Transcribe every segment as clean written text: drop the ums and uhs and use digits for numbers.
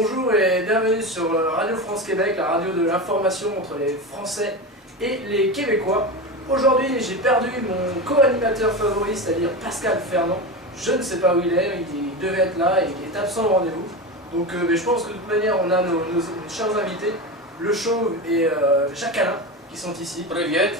Bonjour et bienvenue sur Radio France Québec, la radio de l'information entre les Français et les Québécois. Aujourd'hui, j'ai perdu mon co-animateur favori, c'est-à-dire Pascal Fernand. Je ne sais pas où il est, il devait être là et il est absent au rendez-vous. Donc mais je pense que de toute manière, on a nos chers invités, Le Chauve et Jacques Alain, qui sont ici. Привет.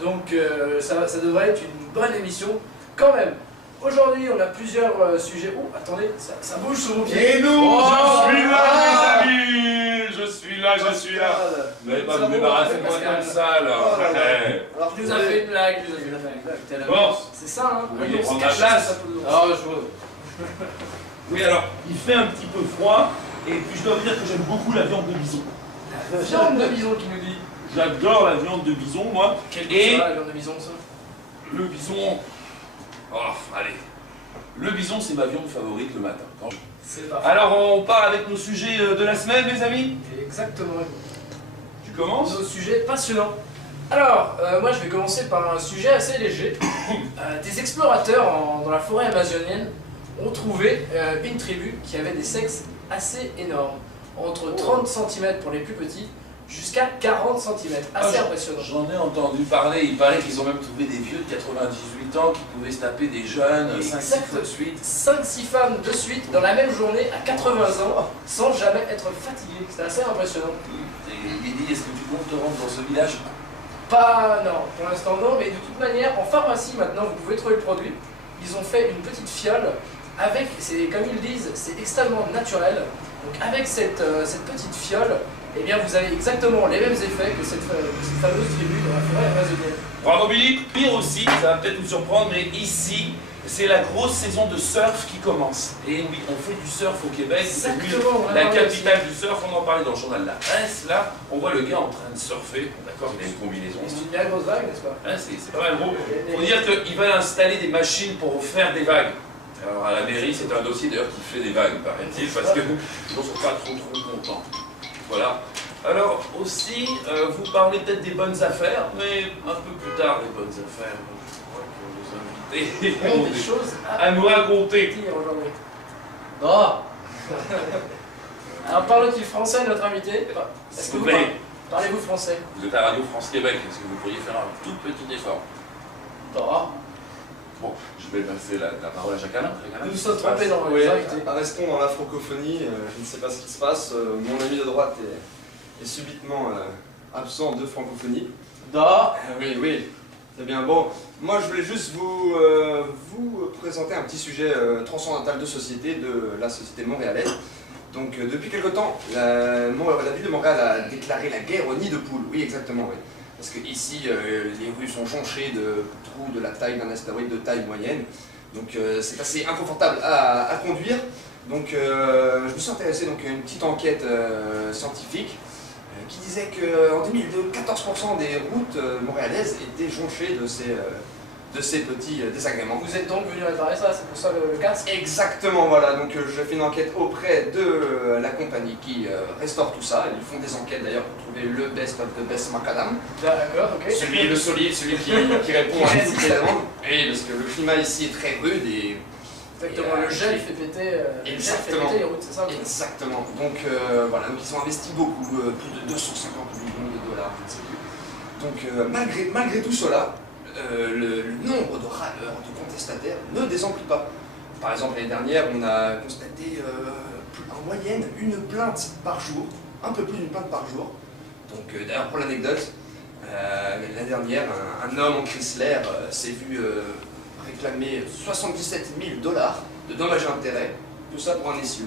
Donc ça devrait être une bonne émission quand même. Aujourd'hui, on a plusieurs sujets. Oh, attendez, ça bouge sous vos pieds. Et nous, je suis là, mes amis. Je suis là. Vous n'allez pas vous débarrasser de moi comme ça, là. Alors, Je vous ai fait une blague, Bon, c'est ça, hein. oui, On prendre se la cache place. ça, ça peut- Ah, je vois. Oui, alors, il fait un petit peu froid, et puis je dois vous dire que j'aime beaucoup la viande de bison. La viande de bison qui nous dit. J'adore la viande de bison, moi. Quel Et goût ça, la viande de bison, ça? le bison... Oh, allez. Le bison, c'est ma viande favorite le matin. C'est parfait. Alors, on part avec nos sujets de la semaine, mes amis. Exactement. Tu commences? Nos sujets passionnants. Alors, moi je vais commencer par un sujet assez léger. Des explorateurs dans la forêt amazonienne ont trouvé une tribu qui avait des sexes assez énormes. Entre 30 cm pour les plus petits, jusqu'à 40 cm. Assez impressionnant. J'en ai entendu parler, il paraît qu'ils ont même trouvé des vieux de 98 ans qui pouvaient se taper des jeunes 5-6 fois de suite. 5-6 femmes de suite dans la même journée à 80 ans, sans jamais être fatigué. C'est assez impressionnant. Et Lydie, est-ce que tu comptes te rendre dans ce village? Pas, non, pour l'instant non, mais de toute manière, en pharmacie maintenant, vous pouvez trouver le produit. Ils ont fait une petite fiole avec, comme ils disent, c'est extrêmement naturel. Donc avec cette petite fiole, eh bien vous avez exactement les mêmes effets que cette fameuse tribu dans la forêt amazonienne. Bravo Billy. Pire aussi, ça va peut-être vous surprendre, mais ici, c'est la grosse saison de surf qui commence. Et oui, on fait du surf au Québec. C'est Exactement, la vraiment, capitale du surf, on en parlait dans le journal de la presse. Là, on voit le gars en train de surfer. D'accord, il a une combinaison. C'est une bien grosse vague, n'est-ce pas? Hein, c'est pas mal gros. Il faut dire qu'ils veulent installer des machines pour faire des vagues. Alors à la mairie, c'est un dossier d'ailleurs qui fait des vagues, paraît-il, parce que les gens sont pas trop contents. Voilà. Alors aussi, vous parlez peut-être des bonnes affaires, mais un peu plus tard, les bonnes affaires. Je crois que nos invités Il y a ont des choses à nous raconter. dire aujourd'hui. Oh. Alors parle-t-il français, notre invité? Est-ce S'il que vous vous plaît, parlez-vous français? vous êtes à Radio France Québec, est-ce que vous pourriez faire un tout petit effort? Oh. Bon, je vais passer la parole à Jacques Alain. Nous nous sommes trompés dans Oui, les invités. restons dans la francophonie, je ne sais pas ce qui se passe, mon ami de droite est subitement absent de francophonie. Oui, oui, c'est bien. Bon, moi je voulais juste vous présenter un petit sujet transcendantal de société, de la société montréalaise. Donc depuis quelque temps, la ville de Montréal a déclaré la guerre au nid de poule, oui exactement, oui. Parce que ici, les rues sont jonchées de trous de la taille d'un astéroïde de taille moyenne. Donc c'est assez inconfortable à conduire. Donc je me suis intéressé donc, à une petite enquête scientifique qui disait qu'en 2002, 14% des routes montréalaises étaient jonchées de ces petits désagréments. Vous êtes donc venu réparer ça, c'est pour ça le casque? Exactement, voilà, donc je fais une enquête auprès de la compagnie qui restaure tout ça. Ils font des enquêtes d'ailleurs pour trouver le best of the best macadam. D'accord, ok. Le solide, celui qui répond à toutes les demandes. Oui, parce que le climat ici est très rude et... Exactement, le gel fait péter, les routes, c'est ça? Exactement, donc voilà, donc ils ont investi beaucoup, plus de 250 millions de dollars, je ne sais plus. Donc malgré tout cela, le nombre de râleurs, de contestataires ne désemplit pas. Par exemple, l'année dernière, on a constaté en moyenne une plainte par jour, un peu plus d'une plainte par jour. Donc d'ailleurs, pour l'anecdote, l'année dernière, un homme en Chrysler s'est vu réclamer 77 000 dollars de dommages et intérêts, tout ça pour un essieu.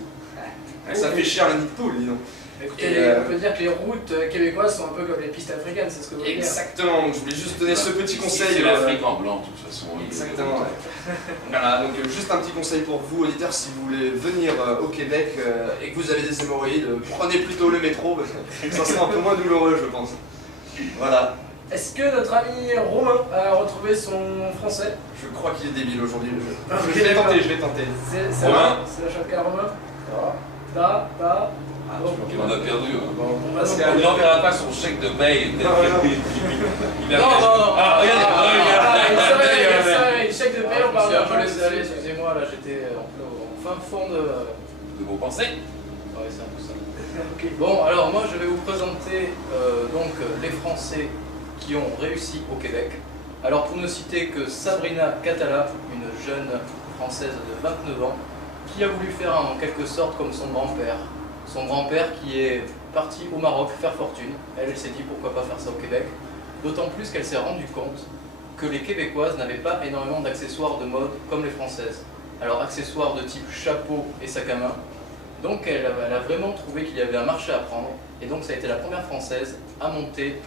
Ça fait cher la nid de poule, dis donc. Écoutez, on peut dire que les routes québécoises sont un peu comme les pistes africaines, c'est ce que vous voulez dire. Exactement, donc je voulais juste donner ce petit conseil. C'est l'Afrique en blanc, de toute façon. Exactement. Ouais. Voilà, donc juste un petit conseil pour vous, auditeurs, si vous voulez venir au Québec et que vous avez des hémorroïdes, prenez plutôt le métro, parce que ça sera un peu moins douloureux, je pense. Voilà. Est-ce que notre ami Romain a retrouvé son français? Je crois qu'il est débile aujourd'hui. Ok, Je vais d'accord. tenter. C'est Romain. la chacun Romain? Il en a perdu. Bon, Il n'enverra pas son chèque de paye. Non. Ah, regardez, chèque de paie, on parle un peu d'argent. laissé aller, excusez-moi, là j'étais en fin fond de vos pensées. Ouais, c'est un peu ça. Ok. Bon, alors moi je vais vous présenter donc les Français qui ont réussi au Québec. Alors pour ne citer que Sabrina Catala, une jeune Française de 29 ans, qui a voulu faire en quelque sorte comme son grand-père. Son grand-père qui est parti au Maroc faire fortune. Elle s'est dit pourquoi pas faire ça au Québec. D'autant plus qu'elle s'est rendue compte que les Québécoises n'avaient pas énormément d'accessoires de mode comme les Françaises. Alors accessoires de type chapeau et sac à main. Donc elle a vraiment trouvé qu'il y avait un marché à prendre. Et donc ça a été la première Française à monter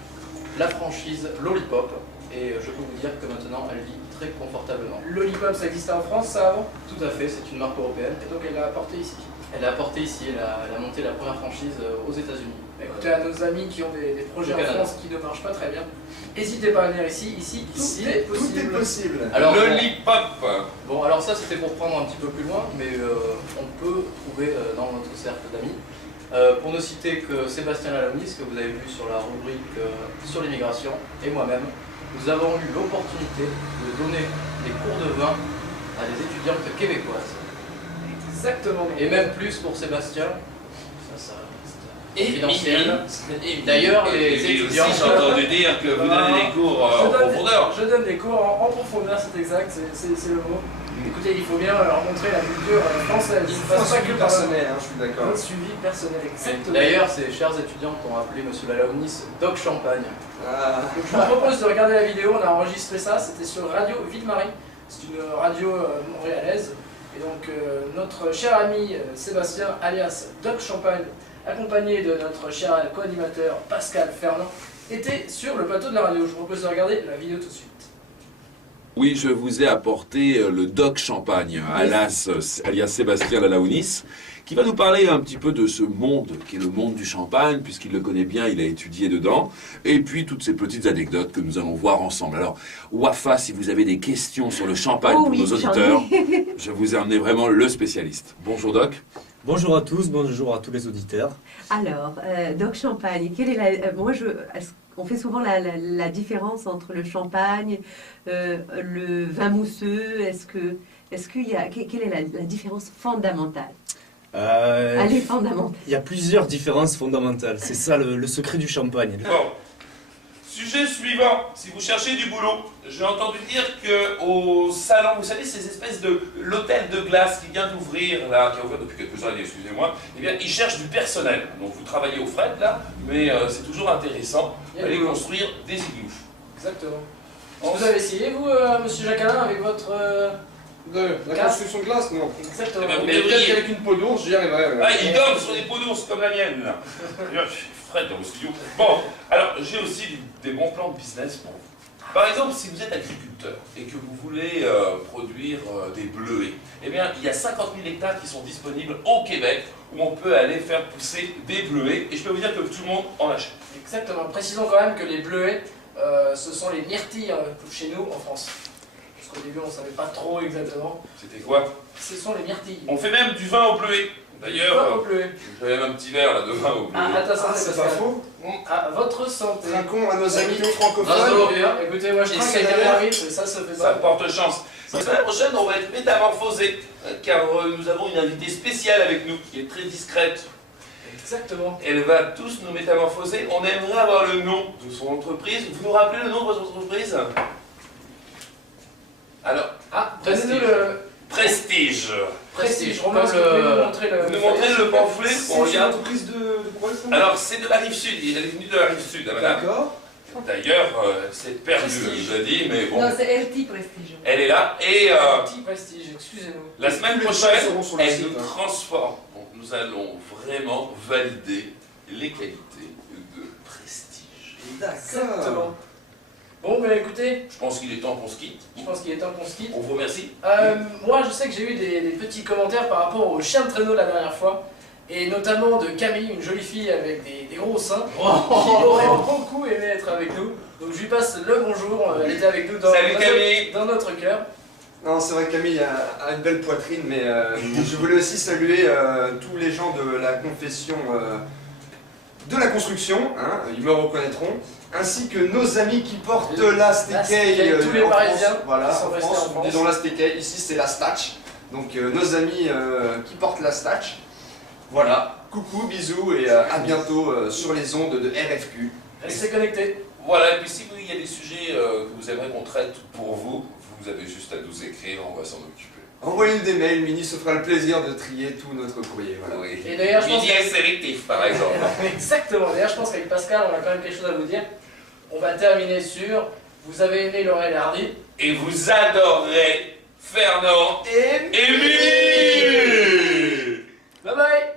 la franchise Lollipop. Et je peux vous dire que maintenant elle vit très confortablement. Lollipop, ça existait en France, ça avant? Tout à fait, c'est une marque européenne. Et donc elle l'a apporté ici. Elle a apporté ici, elle a monté la première franchise aux États-Unis. Écoutez, à nos amis qui ont des projets Au en Canada. France qui ne marchent pas très bien, n'hésitez pas à venir ici. Ici, tout est possible. Tout est possible. Alors, Lollipop. Bon, alors ça c'était pour prendre un petit peu plus loin, mais on peut trouver dans notre cercle d'amis. Pour ne citer que Sébastien Lalaunis, que vous avez vu sur la rubrique sur l'immigration, et moi-même, nous avons eu l'opportunité de donner des cours de vin à des étudiantes québécoises. Exactement. Et même plus pour Sébastien. Ça Et confidentiel. D'ailleurs, les étudiants. J'ai entendu dire que vous donnez des cours en profondeur. Je donne des cours en profondeur, c'est exact, c'est le mot. Écoutez, il faut bien leur montrer la culture française. Il passe faut pas un que suivi par personnel, hein, je suis d'accord. un suivi personnel, exactement. D'ailleurs, ces chers étudiantes ont appelé M. Lalaunis Doc Champagne. Ah. Donc, je vous propose de regarder la vidéo, on a enregistré ça, c'était sur Radio Ville-Marie, c'est une radio montréalaise. Et donc notre cher ami Sébastien, alias Doc Champagne, accompagné de notre cher co-animateur Pascal Fernand, était sur le plateau de la radio. Je vous propose de regarder la vidéo tout de suite. Oui, je vous ai apporté le Doc Champagne, alias Sébastien Lalaunis, qui va nous parler un petit peu de ce monde, qui est le monde du champagne, puisqu'il le connaît bien, il a étudié dedans, et puis toutes ces petites anecdotes que nous allons voir ensemble. Alors, Wafa, si vous avez des questions sur le champagne pour nos auditeurs, je vous ai amené vraiment le spécialiste. Bonjour Doc. Bonjour à tous, bonjour à tous les auditeurs. Alors, Doc Champagne, quelle est on fait souvent la différence entre le champagne, le vin mousseux. Quelle est la différence fondamentale? Elle est fondamentale. Il y a plusieurs différences fondamentales. C'est ça le secret du champagne. Bon. Sujet suivant. Si vous cherchez du boulot, j'ai entendu dire qu'au salon, vous savez, ces espèces de l'hôtel de glace qui vient d'ouvrir, là, qui a ouvert depuis quelques années, excusez-moi, eh bien, ils cherchent du personnel. Donc vous travaillez au fret, là, mais c'est toujours intéressant d'aller construire des igloos. Exactement. Est-ce que vous avez essayé, vous, monsieur Jacquelin, avec votre... La construction de glace, non. Exactement. Eh ben, vous Mais devriez. peut-être qu'avec une peau d'ours, j'y arriverai. Ah, ils dorment sur des peaux d'ours comme la mienne, là. Je suis Fred dans le studio. Bon, alors j'ai aussi des bons plans de business pour vous. Par exemple, si vous êtes agriculteur et que vous voulez produire des bleuets, eh bien, il y a 50 000 hectares qui sont disponibles au Québec où on peut aller faire pousser des bleuets et je peux vous dire que tout le monde en achète. Exactement. Précisons quand même que les bleuets, ce sont les myrtilles chez nous en France. Parce qu'au début, on ne savait pas trop exactement. C'était quoi? Ce sont les myrtilles. On fait même du vin au bleuet. Vin D'ailleurs, au bleuet. j'avais même un petit verre là de vin au bleuet. Ah, à ta santé, C'est pas Pascal. faux. À votre santé. Trinquons à nos amis Grâce francophones. bien. Écoutez, moi je Et trinque c'est avec un d'ailleurs- verre vide, ça se fait Ça pas. porte chance. La semaine prochaine, on va être métamorphosés, car nous avons une invitée spéciale avec nous, qui est très discrète. Exactement. Elle va tous nous métamorphoser. On aimerait avoir le nom de son entreprise. Vous nous rappelez le nom de votre entreprise? Alors, Ah, Prestige. donnez-nous le Prestige. prestige. Comme Romain, est-ce que vous pouvez nous le- montrer le... Vous nous montrez le pamphlet? C'est une entreprise de quoi ça? Alors, c'est de la rive sud. Il est venu de la rive sud, madame. D'accord. D'ailleurs, c'est perdu, Prestige. je dis, mais bon. Non, c'est LT Prestige. Elle est là. Et Petit prestige, excusez-nous. la semaine Tous les prochaine, détails seront sur le elle site, nous hein. transforme. Donc, nous allons vraiment valider les qualités de Prestige. Exactement. Bon, bah écoutez, Je pense qu'il est temps qu'on se quitte. je pense qu'il est temps qu'on se quitte. On vous remercie. Moi, je sais que j'ai eu des petits commentaires par rapport au chien de traîneau la dernière fois, et notamment de Camille, une jolie fille avec des gros seins, qui aurait beaucoup aimé être avec nous. Donc je lui passe le bonjour, elle était avec nous Salut Camille. dans notre cœur. Non, c'est vrai que Camille a une belle poitrine, mais je voulais aussi saluer tous les gens de la confession de la construction, hein, ils me reconnaîtront, ainsi que nos amis qui portent la Stékay tous les en Parisiens France. Voilà, qui sont en restés France, en France. disons la Stékay, ici c'est la Statch. Donc nos amis qui portent la Statch. Voilà, coucou, bisous et à bientôt sur les ondes de RFQ. Restez connectés. Voilà, et puis si il y a des sujets que vous aimeriez qu'on traite pour vous, vous avez juste à nous écrire, on va s'en occuper. Envoyez-nous des mails, Mini se fera le plaisir de trier tout notre courrier. Voilà. Oui. Et d'ailleurs, je pense Midi est sélectif, par exemple. Exactement. D'ailleurs, je pense qu'avec Pascal, on a quand même quelque chose à vous dire. On va terminer sur vous avez aimé Laurel et Hardy. Et vous adorerez Fernand Et et Mimi. bye bye.